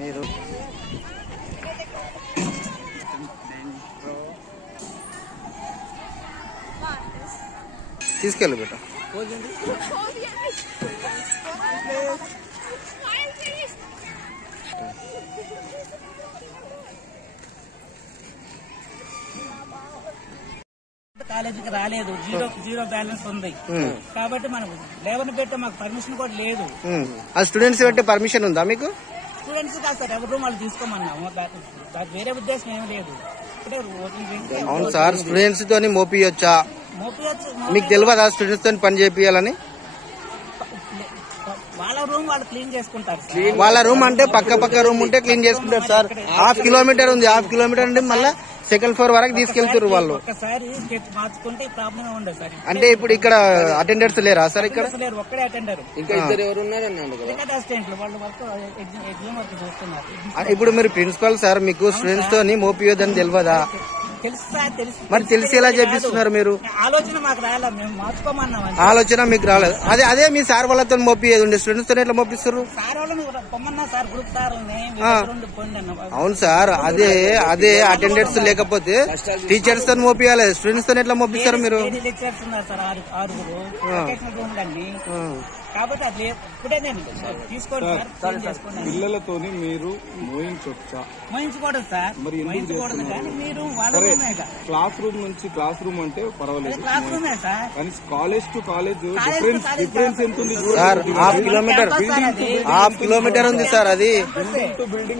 మీరు తీసుకెళ్ళు బేట. కాలేజీకి రాలేదు, జీరో బ్యాలెన్స్ ఉంది కాబట్టి మనం లేవని పెట్టే మాకు పర్మిషన్ కూడా లేదు. ఆ స్టూడెంట్స్ పెట్టే పర్మిషన్ ఉందా మీకు? స్టూడెంట్స్ కాదు సార్, ఎవరు వాళ్ళు తీసుకోమన్నాము, వేరే ఉద్దేశం ఏమి లేదు. అవును సార్, స్టూడెంట్స్ తోని మోపియొచ్చా? మీకు తెలియదా స్టూడెంట్స్ తోని పని చేపియాలని? వాళ్ళ రూమ్ వాళ్ళు క్లీన్ చేసుకుంటారు. వాళ్ళ రూమ్ అంటే పక్క రూమ్ ఉంటే క్లీన్ చేసుకుంటారు సార్. 1/2 కిలోమీటర్ ఉంది, 1/2 కిలోమీటర్ అంటే మళ్ళీ సెకండ్ ఫ్లోర్ వరకు తీసుకెళ్తారు వాళ్ళు. మార్చుకుంటే ప్రాబ్లం ఉండదు సార్. అంటే ఇప్పుడు ఇక్కడ అటెండర్స్ లేరా సార్? ఇక్కడ ఒక్కడే అటెండర్, ఇంకా ఇద్దరు ఎవరు ఉన్నారని అసిస్టెంట్లు వాళ్ళు వర్క్ ఎగ్జామ్ వర్క్ చేస్తున్నారు. ఇప్పుడు మీరు ప్రిన్సిపల్ సార్, మీకు స్టూడెంట్స్ తోని మోపియొద్దని తెలియదా? తెలుసు సార్, తెలుసు. మరి తెలిసి ఎలా చేపిస్తున్నారు మీరు? ఆలోచన మాకు రాలే, మేము మార్చుకోమన్నాం. ఆలోచన మీకు రాలేదు. అదే మీ సార్ వాళ్ళతో మోపియేది ఉండే, స్టూడెంట్స్ తో ఎట్లా మోపిస్తారు? సార్ వాళ్ళని పొమ్మన్నా సార్, గ్రూప్ సార్. అవును సార్, అదే అటెండెన్స్ లేకపోతే టీచర్స్ తో మోపియాలి, స్టూడెంట్స్ తో ఎట్లా మోపిస్తారు మీరు? లెక్చరర్స్ ఉన్నారు సార్, 6 ఉండండి. కాబట్టి అది ఇప్పుడే నేను తీసుకోండి సార్. పిల్లలతోని మీరు మోయించొచ్చా? మోయించకూడదు సార్, మోయించకూడదు. కానీ మీరు క్లాస్ రూమ్ నుంచి క్లాస్ రూమ్ అంటే పర్వాలేదు, క్లాస్ రూమే సార్. కానీ కాలేజ్ టు కాలేజ్ డిఫరెన్స్ ఎంత ఉంది సార్? 1/2 కిలోమీటర్ ఉంది సార్ అది. బిల్డింగ్